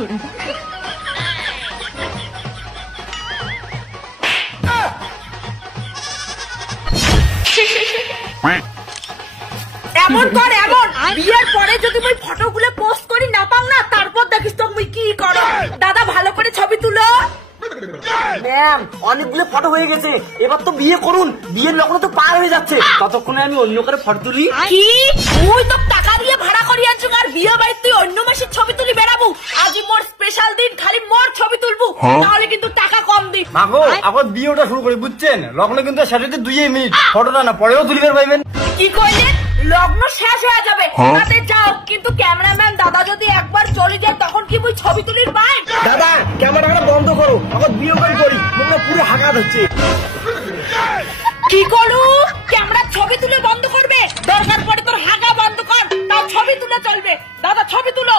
এমন কর এমন বিয়ের পরে যদি মুই ফটোগুলো পোস্ট করি না পাও না তারপর দেখিস তো মুই কি করো। দাদা ভালো করে ছবি তুলো। ম্যাম অনেকগুলো ফটো হয়ে গেছে, এবার তো বিয়ে করুন, বিয়ের লগ্ন তো পার হয়ে যাচ্ছে, ততক্ষণে আমি অন্য করে ফটো তুলি। কি মুই তো টাকা দিয়ে ভাড়া করি আনছু আর বিয়ে বাড়ি তুই অন্য মাসের ছবি তুলি বেড়াবো? আজি মোর স্পেশাল দিন, খালি মোর ছবি তুলবো, তাহলে কিন্তু টাকা কম দি। মাগো আবার বিয়েটা শুরু করি বুঝছেন, লগ্ন কিন্তু সাথে 2 মিনিট, ফটোটা না পরেও তুলিবার পাইবেন। কি কইলে লগ্ন শেষ হয়ে যাবে তাতে যাও, কিন্তু ক্যামেরাম্যান দাদা যদি একবার চলে যায় তখন কি মুই ছবি তুলির পাই? দাদা ক্যামেরাটা বন্ধ করো, আবার বিয়ে করি মুখটা পুরো হাগাত হচ্ছে। কি করু ক্যামেরা ছবি তুলে বন্ধ করবে? দরকার পড়ে তোর হাগা বন্ধ কর, তাও ছবি তুলে চলবে। দাদা ছবি তুলো।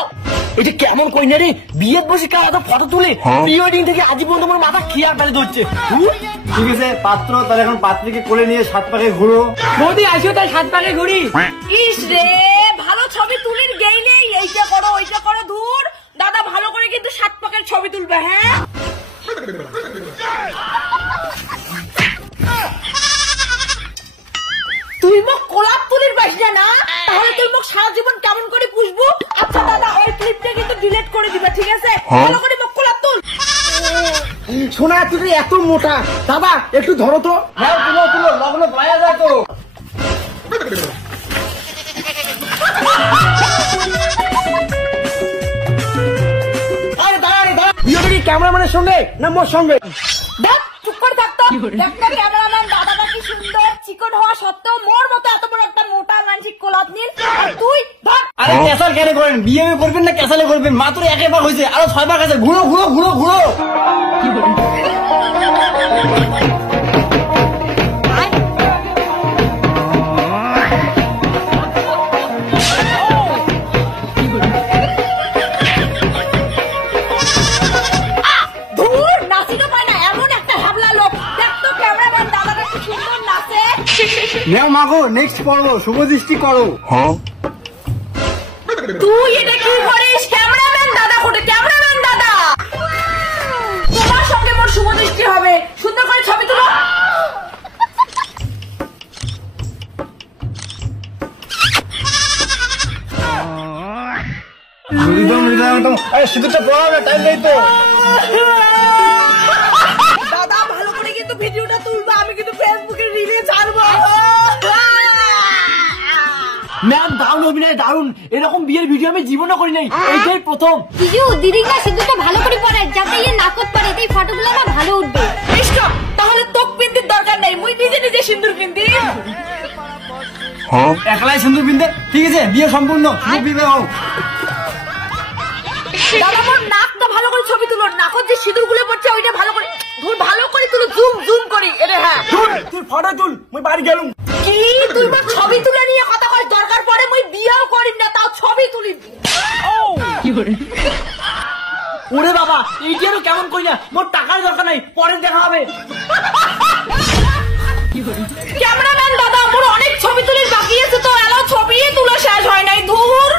এটা কেমন কই না রে, বিয়ের বসে কার এত ফটো তুলে, প্রি ওয়েডিং থেকে আজ পর্যন্ত আমার মাথা খিয়ার বেড়ে ধরছে। ঠিক আছে পাত্র, তাহলে এখন পাত্রীকে কোলে নিয়ে 7 পাকে ঘুরো। বৌদি আসিও তাই 7 পাকে ঘুরি। ইস রে ভালো ছবি তুলির গেই নেই, এইটা করো ওইটা করো। ধুর দাদা ভালো করে কিন্তু 7 পাকের ছবি তুলবে। হ্যাঁ তুই মুখ কোলাপ তুলির বাসনা না, তাহলে তুই মুখ সারা জীবন কেমন করে পুষবো? আচ্ছা দাদা ওই ক্লিপটা কিন্তু ডিলিট করে দিবে, ঠিক আছে? ভালো করে মুখ কোলাপ তুল। শোনা তুই এত মোটা, দাদা একটু ধরো তো। হ্যাঁ তুলো তুলো, লগ্ন পায়া যায় তো। আরে দাঁড়া বিয়ে কি ক্যামেরাম্যানের সঙ্গে না মোর সঙ্গে? দেখ চুপ করে থাকতো। দেখ না ক্যামেরাম্যান দাদাটা কি সুন্দর চিকন হওয়া সত্ত্বেও মোর মতো এত বড় একটা মোটা মানসিক কোলাপ নীল, আর তুই ধর। আরে ক্যাসাল কেন করেন, বিয়ে করবেন না ক্যাসালে করবেন? মাত্র 1 ভাগ হয়েছে, আরো 6 ভাগ আছে, ঘুরো ঘুরো ঘুরো ঘুরো। মাগো নেক্সট পর্ব শুভদৃষ্টি করো। তুই এটা কি করিস? ক্যামেরাম্যান দাদা কোটে, ক্যামেরাম্যান দাদা তোমার সঙ্গে মোর শুভদৃষ্টি হবে, সুন্দর করে ছবি তুলো। সিঁদুরটা পড়াবে, টাইম নেই তো। দাদা ভালো করে কিন্তু ভিডিওটা তুলবো, আমি কিন্তু ফেসবুকে রিলে ছাড়বো। ম্যাম দারুণ অভিনয়, দারুণ, এরকম বিয়ের ভিডিও আমি জীবনে করি নাই, এইটাই প্রথম। জিজু দিদি না সিঁদুরটা ভালো করে পড়ায় যাতে ইয়ে নাকত পারে, এই ফটোগুলো না ভালো উঠবে। তাহলে তোক পিন্দির দরকার নাই, মুই নিজে নিজে সিঁদুর পিন্দি। একলাই সিঁদুর পিনতে, ঠিক আছে বিয়ে সম্পূর্ণ, বিবাহ। দাদা মোর নাকটা ভালো করে ছবি তুলো, নাকত যে সিঁদুর গুলো পড়ছে ওইটা ভালো করে ধুর, ভালো করে তুলো, জুম জুম করি। এটা হ্যাঁ তুই ফটো তুল, মুই বাড়ি গেলুম। কি তুই মোর ছবি তুলে নিয়ে কথা কই? দরকার পড়ে মুই বিয়েও করিম না, তাও ছবি তুলি। ওরে বাবা এইটারও কেমন কই না, মোর টাকার দরকার নাই, পরে দেখা হবে। ক্যামেরাম্যান দাদা মোর অনেক ছবি তুলির বাকি আছে তো, এলাও ছবি তুলে শেষ হয় নাই। ধুর।